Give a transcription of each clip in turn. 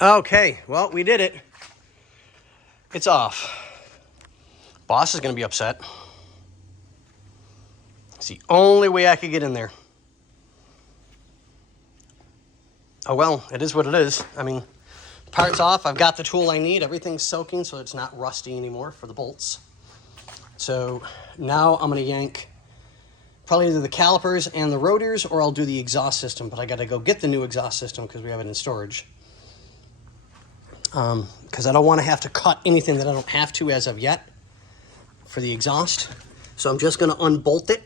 Okay, well, we did it. It's off. Boss is going to be upset. It's the only way I could get in there. Oh, well, it is what it is. I mean, part's off. I've got the tool I need. Everything's soaking, so it's not rusty anymore for the bolts. So now I'm going to yank probably either the calipers and the rotors, or I'll do the exhaust system, but I got to go get the new exhaust system because we have it in storage. Because I don't want to have to cut anything that I don't have to as of yet for the exhaust. So I'm just going to unbolt it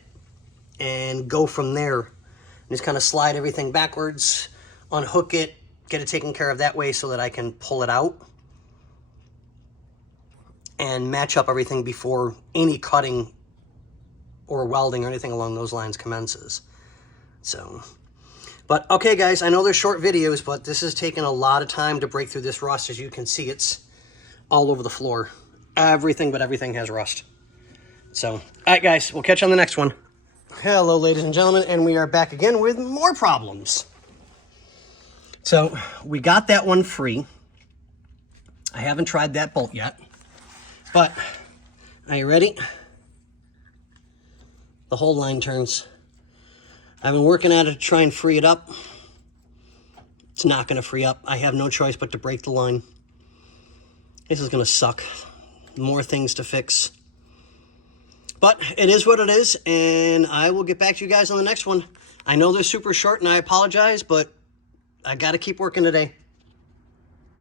and go from there. Just kind of slide everything backwards, unhook it, get it taken care of that way so that I can pull it out and match up everything before any cutting or welding or anything along those lines commences. So, but okay guys, I know they're short videos, but this has taken a lot of time to break through this rust. As you can see, it's all over the floor. Everything but everything has rust. So, all right guys, we'll catch you on the next one. Hello ladies and gentlemen, and we are back again with more problems. So, we got that one free. I haven't tried that bolt yet, but are you ready? The whole line turns. I've been working at it to try and free it up. It's not going to free up. I have no choice but to break the line. This is going to suck. More things to fix. But it is what it is, and I will get back to you guys on the next one. I know they're super short, and I apologize, but I got to keep working today.